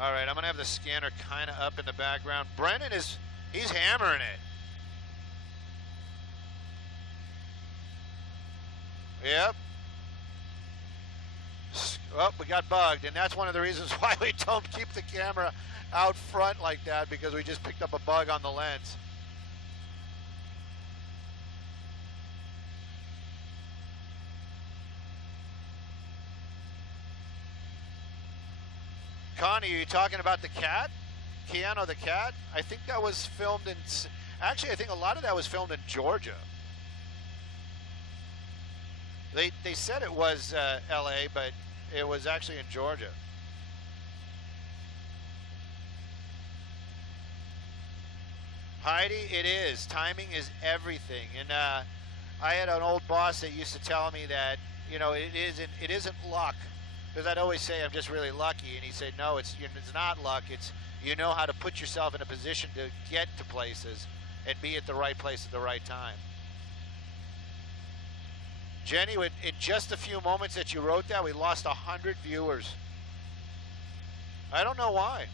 All right, I'm going to have the scanner kind of up in the background. Brennan he's hammering it. Yep. Well, we got bugged, and that's one of the reasons why we don't keep the camera out front like that, because we just picked up a bug on the lens. Connie, are you talking about the cat? Keanu the cat? I think that was filmed in... Actually, I think a lot of that was filmed in Georgia. They said it was L.A., but it was actually in Georgia. Heidi, it is. Timing is everything. And I had an old boss that used to tell me that, you know, it isn't luck. Because I'd always say I'm just really lucky, and he'd say, no, it's not luck. It's you know how to put yourself in a position to get to places and be at the right place at the right time. Jenny, in just a few moments that you wrote that, we lost 100 viewers. I don't know why.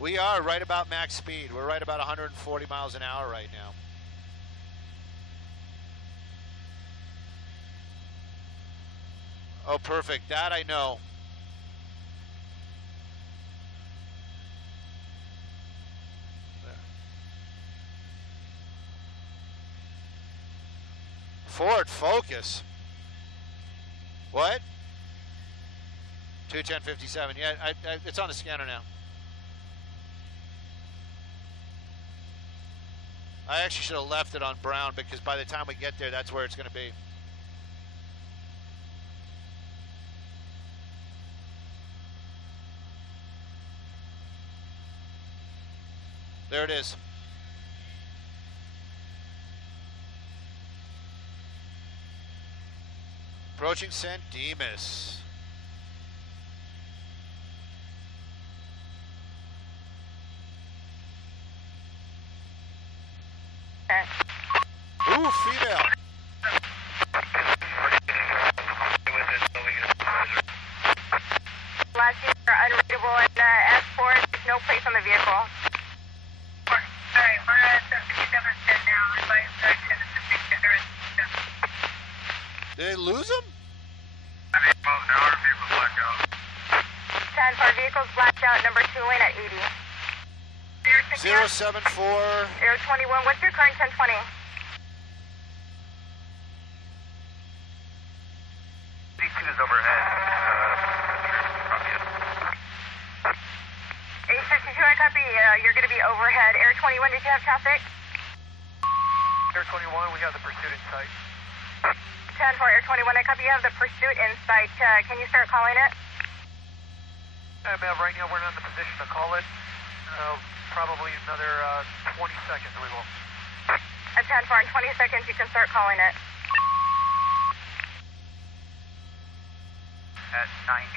We are right about max speed. We're right about 140 miles an hour right now. Oh, perfect. That I know. Ford Focus. What? 21057. Yeah, it's on the scanner now. I actually should have left it on brown, because by the time we get there, that's where it's going to be. There it is. Approaching San Dimas. Ooh, female. Last year, unreadable and S4, no place on the vehicle. Alright, we're at 5710 now. Advise direction is the big center. Did they lose them? I mean, well, now our vehicle's blacked out. 10 for vehicles blacked out, number 2 lane at 80. 074. Air 21, what's your current 1020? D2 is overhead. 852, I copy. You're going to be overhead. Air 21, did you have traffic? Air 21, we have the pursuit in sight. 10 for Air 21, I copy. You have the pursuit in sight. Can you start calling it? Ma'am, right now we're not in the position to call it. Probably another 20 seconds we will. 10 for in 20 seconds you can start calling it. At 90.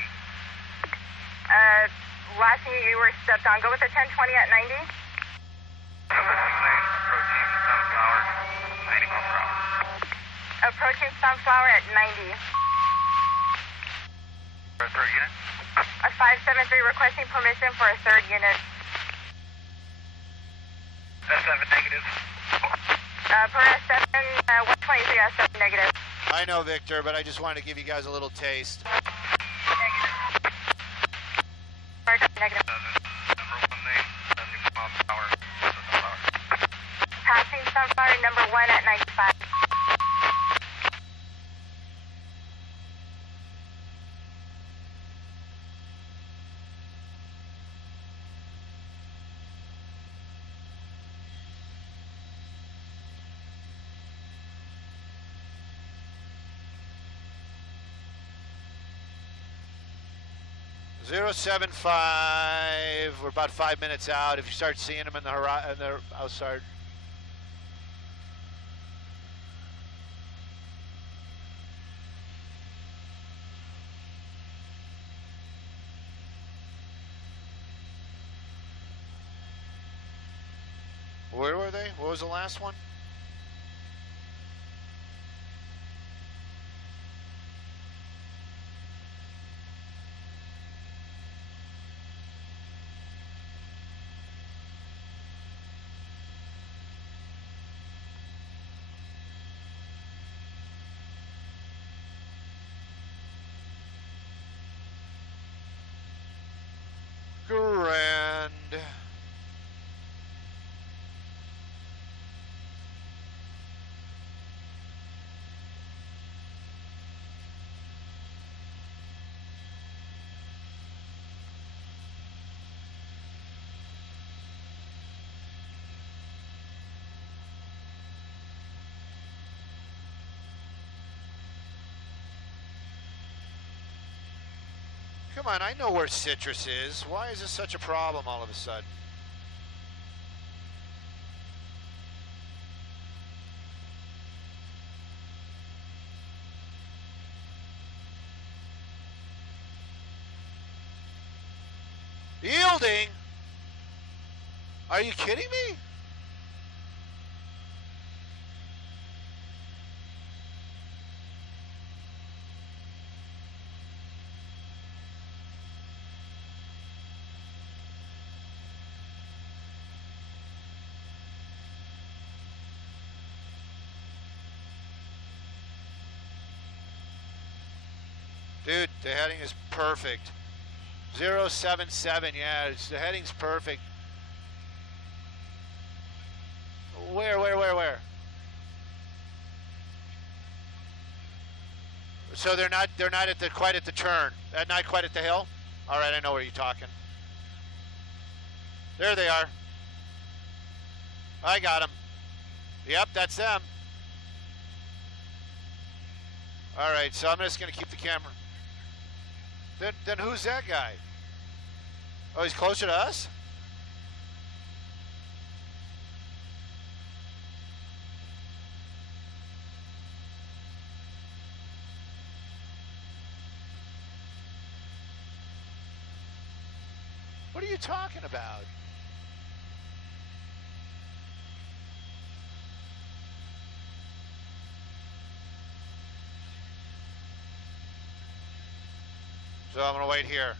Last thing you were stepped on. Go with the 1020 at 90. Approaching Sunflower, 90 miles per hour. Approaching Sunflower at 90. For a third unit? A 573 requesting permission for a third unit. S7 negative. Per S7, 123 S7 negative. I know, Victor, but I just wanted to give you guys a little taste. Negative. Number 1 lane, 70 miles per hour. Sunflower. Passing Sunflower, number 1 at 95. Zero 075. We're about 5 minutes out. If you start seeing them in the horizon, I'll start. Where were they? What was the last one? Come on, I know where Citrus is. Why is this such a problem all of a sudden? Yielding? Are you kidding me? Dude, the heading is perfect. 077, yeah, the heading's perfect. Where? So they're not at the quite at the turn. Not quite at the hill? All right, I know where you're talking. There they are. I got them. Yep, that's them. All right, so I'm just going to keep the camera. Then who's that guy? Oh, he's closer to us? What are you talking about? So I'm going to wait here.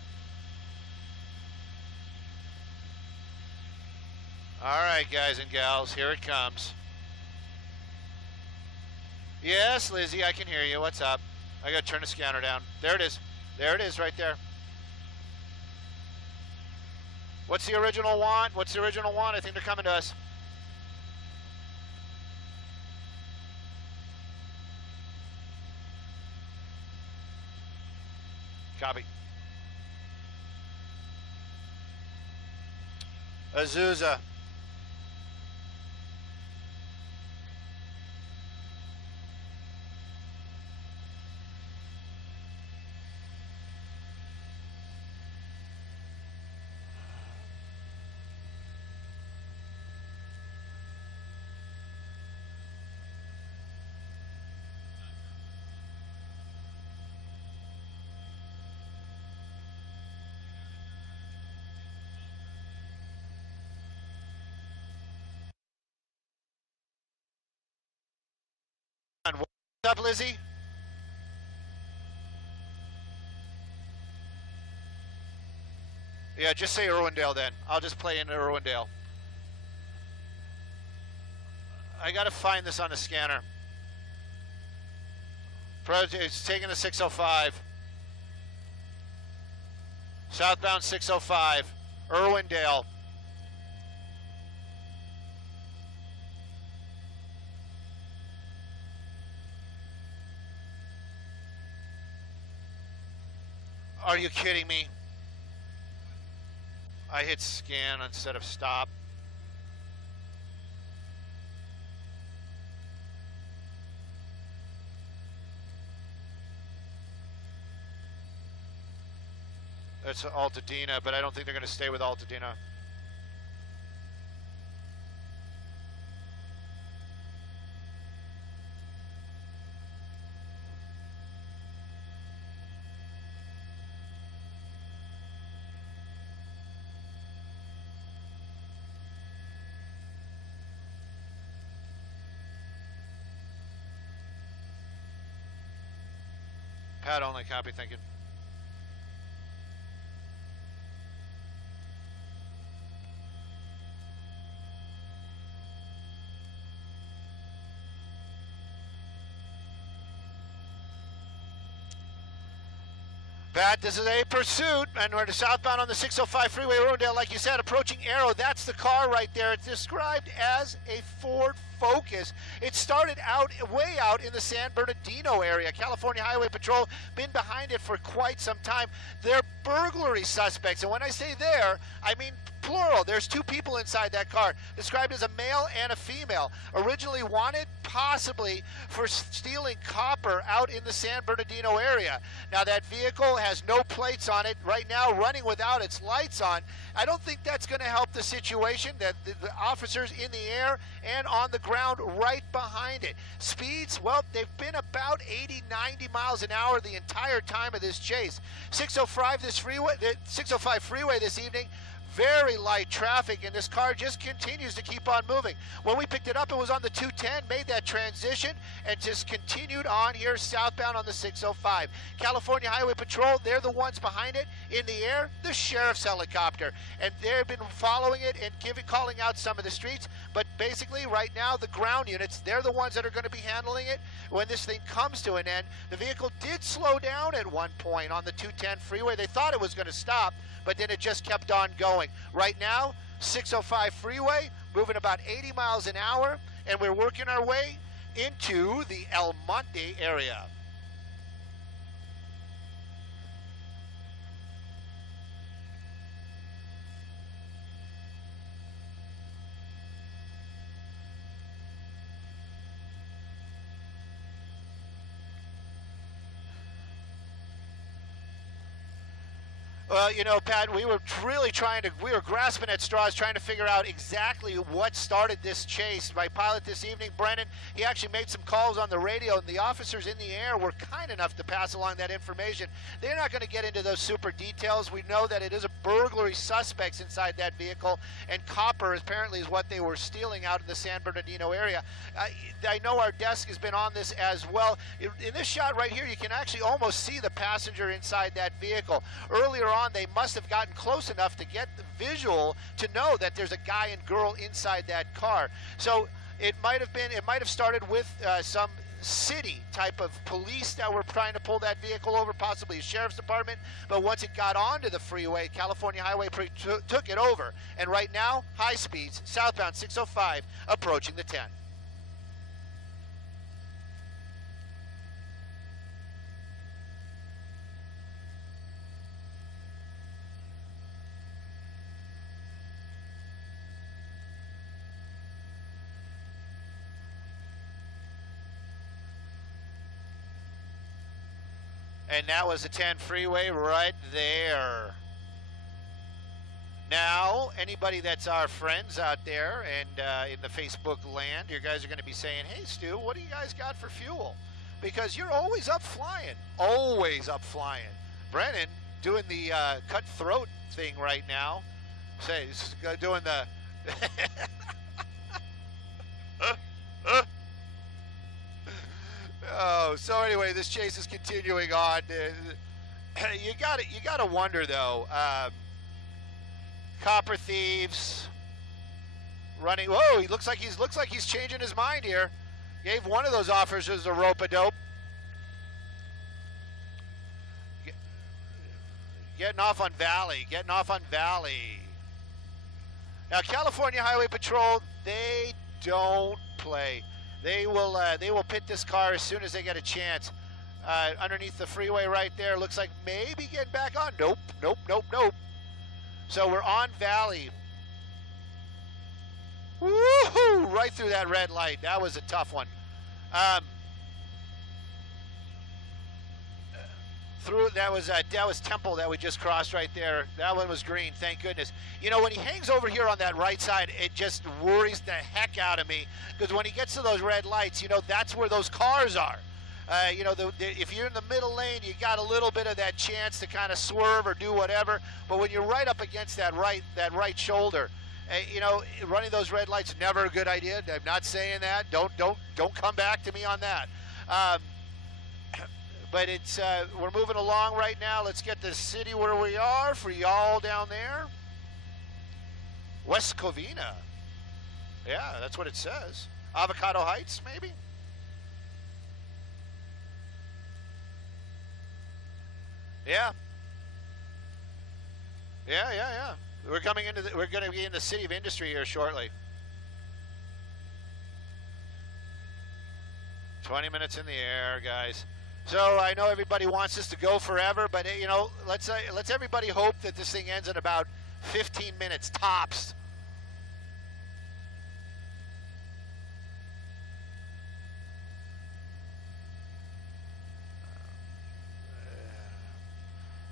All right, guys and gals, here it comes. Yes, Lizzie, I can hear you. What's up? I got to turn the scanner down. There it is. There it is right there. What's the original want? What's the original want? I think they're coming to us. Copy. Azusa. What's up, Lizzie? Yeah, just say Irwindale then. I'll just play into Irwindale. I gotta find this on the scanner. It's taking the 605. Southbound 605. Irwindale. Are you kidding me? I hit scan instead of stop. That's Altadena, but I don't think they're going to stay with Altadena. Pat only, copy, thank you. Pat, this is a pursuit, and we're southbound on the 605 freeway, Irwindale, like you said, approaching Arrow. That's the car right there. It's described as a Ford Focus. It started out way out in the San Bernardino area. California Highway Patrol been behind it for quite some time. They're burglary suspects, and when I say there, I mean plural. There's two people inside that car, described as a male and a female. Originally wanted possibly for stealing copper out in the San Bernardino area. Now that vehicle has no plates on it right now, running without its lights on. I don't think that's going to help the situation. That the officers in the air and on the ground right behind it. Speeds, well, they've been about 80, 90 miles an hour the entire time of this chase. 605 freeway this evening. Very light traffic, and this car just continues to keep on moving. When we picked it up, it was on the 210, made that transition, and just continued on here southbound on the 605. California Highway Patrol, they're the ones behind it. In the air, the sheriff's helicopter. And they've been following it and calling out some of the streets. But basically, right now, the ground units, they're the ones that are going to be handling it when this thing comes to an end. The vehicle did slow down at one point on the 210 freeway. They thought it was going to stop, but then it just kept on going. Right now, 605 freeway, moving about 80 miles an hour, and we're working our way into the El Monte area. Well, you know, Pat, we were grasping at straws trying to figure out exactly what started this chase. My pilot this evening, Brennan, he actually made some calls on the radio, and the officers in the air were kind enough to pass along that information. They're not going to get into those super details. We know that it is a burglary suspects inside that vehicle, and copper apparently is what they were stealing out in the San Bernardino area. I know our desk has been on this as well. In this shot right here, you can actually almost see the passenger inside that vehicle. Earlier on, they must have gotten close enough to get the visual to know that there's a guy and girl inside that car. So it might have started with some city type of police that were trying to pull that vehicle over, possibly a sheriff's department. But once it got onto the freeway, California Highway took it over. And right now, high speeds, southbound 605, approaching the 10. And that was the 10 freeway right there. Now, anybody that's our friends out there and in the Facebook land, you guys are going to be saying, hey, Stu, what do you guys got for fuel? Because you're always up flying. Always up flying. Brennan doing the cutthroat thing right now. Say, doing the... Oh, so anyway, this chase is continuing on. You gotta wonder though. Copper thieves running. Whoa, he looks like he's changing his mind here. Gave one of those officers a rope a dope. Getting off on Valley. Now, California Highway Patrol, they don't play. They will pit this car as soon as they get a chance. Underneath the freeway right there, looks like maybe getting back on. Nope. So we're on Valley. Woohoo! Right through that red light. That was a tough one. That was Temple that we just crossed right there. That one was green, thank goodness. You know, when he hangs over here on that right side, it just worries the heck out of me, because when he gets to those red lights, you know, that's where those cars are. You know, if you're in the middle lane, you got a little bit of that chance to kind of swerve or do whatever. But when you're right up against that right shoulder, you know, running those red lights, never a good idea. I'm not saying that. Don't come back to me on that. But it's we're moving along right now. Let's get the city where we are for y'all down there. West Covina. Yeah, that's what it says. Avocado Heights, maybe? Yeah. We're going to be in the city of industry here shortly. 20 minutes in the air, guys. So I know everybody wants this to go forever, but you know, let's everybody hope that this thing ends in about 15 minutes tops.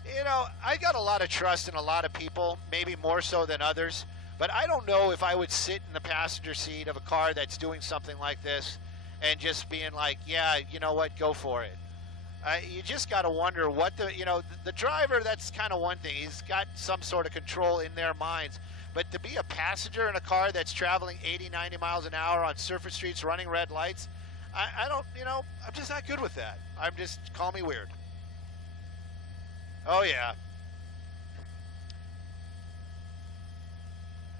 You know, I got a lot of trust in a lot of people, maybe more so than others, but I don't know if I would sit in the passenger seat of a car that's doing something like this and just being like, yeah, you know what, go for it. You just got to wonder what the driver, that's kind of one thing. He's got some sort of control in their minds. But to be a passenger in a car that's traveling 80, 90 miles an hour on surface streets running red lights, I don't, I'm just not good with that. Call me weird. Oh, yeah.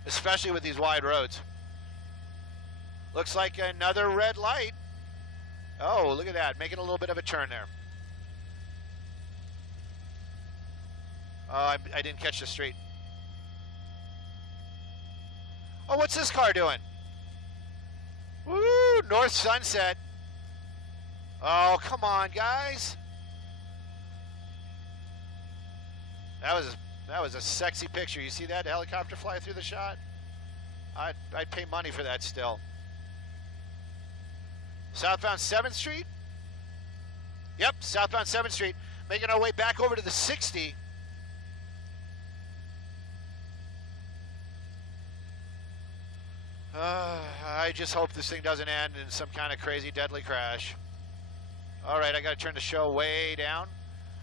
Especially with these wide roads. Looks like another red light. Oh, look at that. Making a little bit of a turn there. Oh, I didn't catch the street. Oh, what's this car doing? Woo! North Sunset. Oh, come on, guys. That was a sexy picture. You see that helicopter fly through the shot? I'd pay money for that still. Southbound 7th Street? Yep, southbound 7th Street. Making our way back over to the 60. I just hope this thing doesn't end in some kind of crazy, deadly crash. All right, I got to turn the show way down.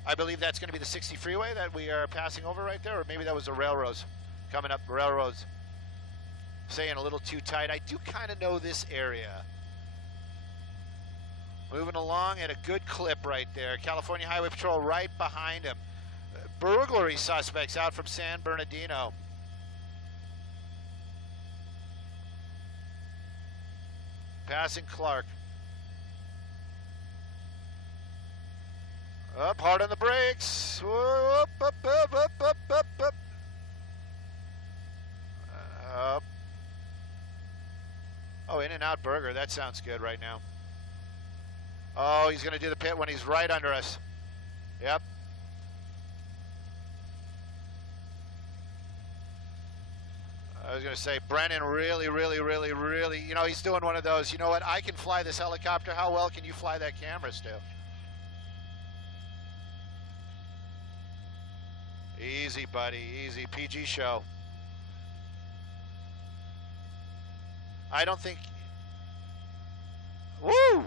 I believe that's going to be the 60 freeway that we are passing over right there, or maybe that was the railroads coming up. Railroads saying a little too tight. I do kind of know this area. Moving along at a good clip right there. California Highway Patrol right behind him. Burglary suspects out from San Bernardino. Passing Clark. Up, hard on the brakes. Whoop, up, up, up, up, up, up. Up. Oh, In-N-Out Burger. That sounds good right now. Oh, he's going to do the pit when he's right under us. Yep. I was going to say, Brennan really, he's doing one of those, you know what, I can fly this helicopter. How well can you fly that camera, Stu? Easy, buddy, easy. PG show. I don't think... Woo!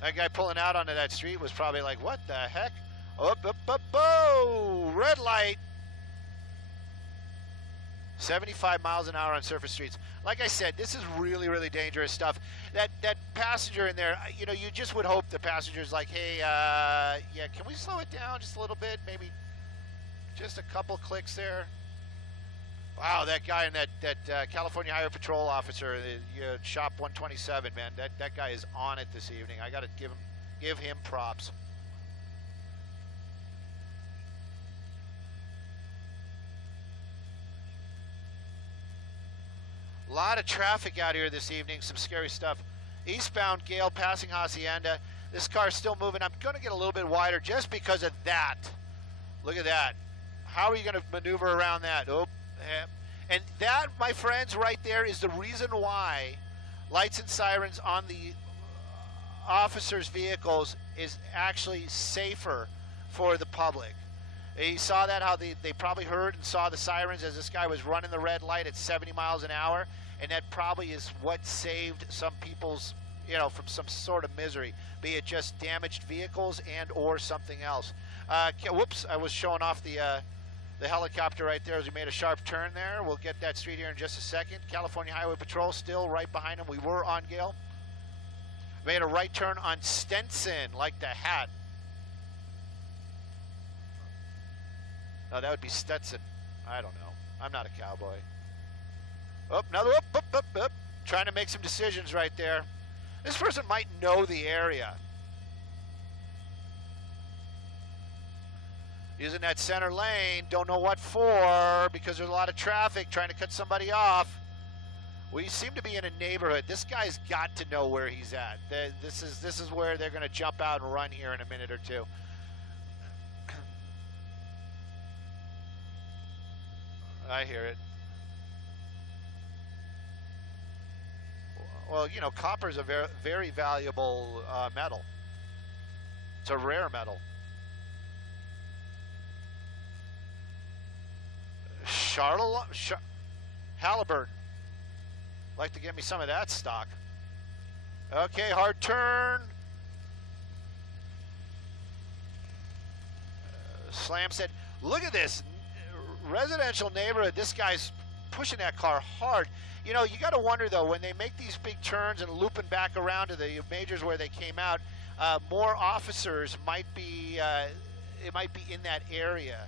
That guy pulling out onto that street was probably like, what the heck? Up, up, up, oh! Red light! 75 miles an hour on surface streets. Like I said, this is really dangerous stuff. That passenger in there, you just would hope the passenger's like, hey, yeah, can we slow it down just a little bit? Maybe just a couple clicks there. Wow, that guy and that California Highway Patrol officer, Shop 127, man, that guy is on it this evening. I got to give him props. A lot of traffic out here this evening, some scary stuff. Eastbound Gale passing Hacienda. This car's still moving. I'm going to get a little bit wider just because of that. Look at that. How are you going to maneuver around that? Oh, and that, my friends, right there is the reason why lights and sirens on the officers' vehicles is actually safer for the public. You saw that, how they probably heard and saw the sirens as this guy was running the red light at 70 miles an hour, and that probably is what saved some people's, from some sort of misery, be it just damaged vehicles and or something else. Whoops, I was showing off the helicopter right there as we made a sharp turn there. We'll get that street here in just a second. California Highway Patrol still right behind him. We were on Gale. Made a right turn on Stenson, like the hat. No, that would be Stetson. I don't know. I'm not a cowboy. Oh, another up. Trying to make some decisions right there. This person might know the area. Using that center lane, don't know what for, because there's a lot of traffic trying to cut somebody off. We seem to be in a neighborhood. This guy's got to know where he's at. This is where they're going to jump out and run here in a minute or two. I hear it. Well, you know, copper is a very, very valuable metal. It's a rare metal. Halliburton. Like to get me some of that stock. Okay, hard turn. Slam said, look at this residential neighborhood. This guy's pushing that car hard. You know, you got to wonder, though, when they make these big turns and looping back around to the majors where they came out, more officers might be, it might be in that area.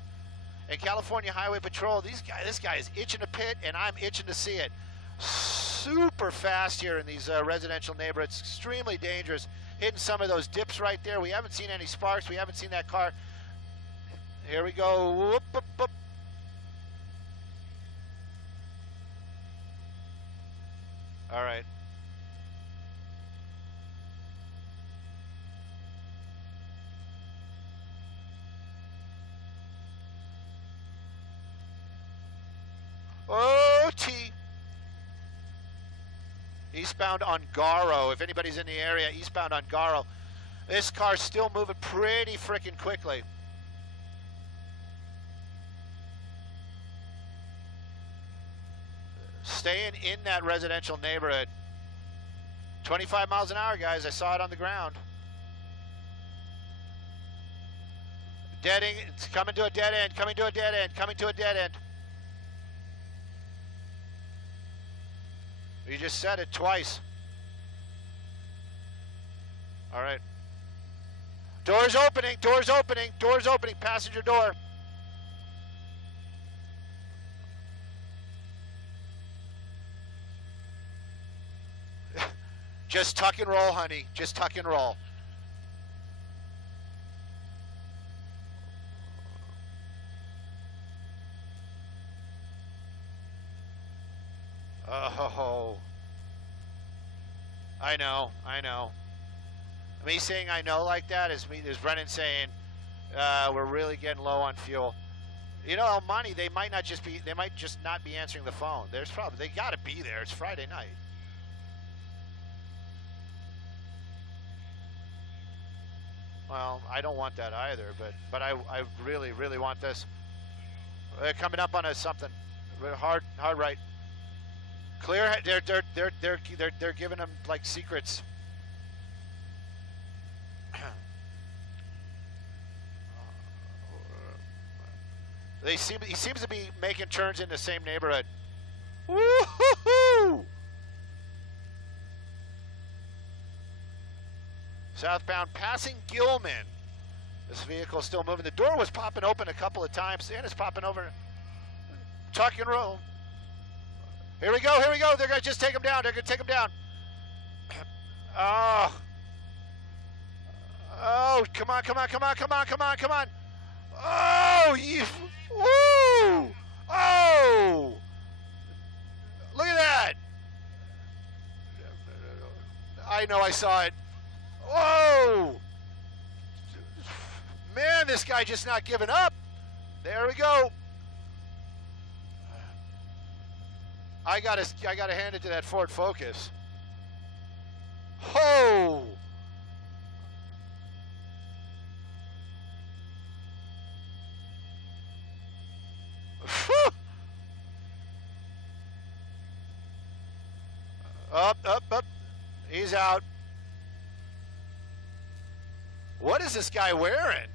And California Highway Patrol, this guy is itching to pit, and I'm itching to see it. Super fast here in these residential neighborhoods, extremely dangerous. Hitting some of those dips right there. We haven't seen any sparks. We haven't seen that car. Here we go. Whoop, whoop, whoop. All right. OT. Eastbound on Garo. If anybody's in the area, eastbound on Garo. This car's still moving pretty freaking quickly. Staying in that residential neighborhood. 25 miles an hour, guys. I saw it on the ground. Deading. It's coming to a dead end. Coming to a dead end. Coming to a dead end. You just said it twice. All right. Doors opening. Doors opening. Doors opening. Passenger door. Just tuck and roll, honey. Just tuck and roll. Oh. I know. Me saying I know like that is Brennan saying we're really getting low on fuel. You know, El Monte, they might just not be answering the phone. They gotta be there. It's Friday night. Well, I don't want that either, but I really, really want this. Coming up on a something hard right. Clear. They're giving them like secrets. He seems to be making turns in the same neighborhood. Woo-hoo-hoo! Southbound passing Gilman. This vehicle is still moving. The door was popping open a couple of times, and it's popping over. Tuck and roll. Here we go. They're going to just take him down. Oh, come on. Oh, woo! Oh! Look at that. I know, I saw it. Whoa! Man, this guy just not giving up. There we go. I gotta hand it to that Ford Focus. Ho! Up. He's out. What is this guy wearing?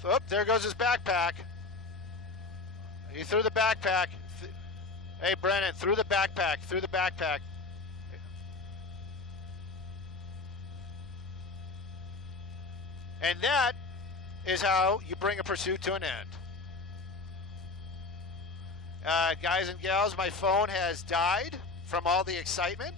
So, there goes his backpack. He threw the backpack. Hey, Brennan, threw the backpack. And that is how you bring a pursuit to an end. Guys and gals, my phone has died from all the excitement.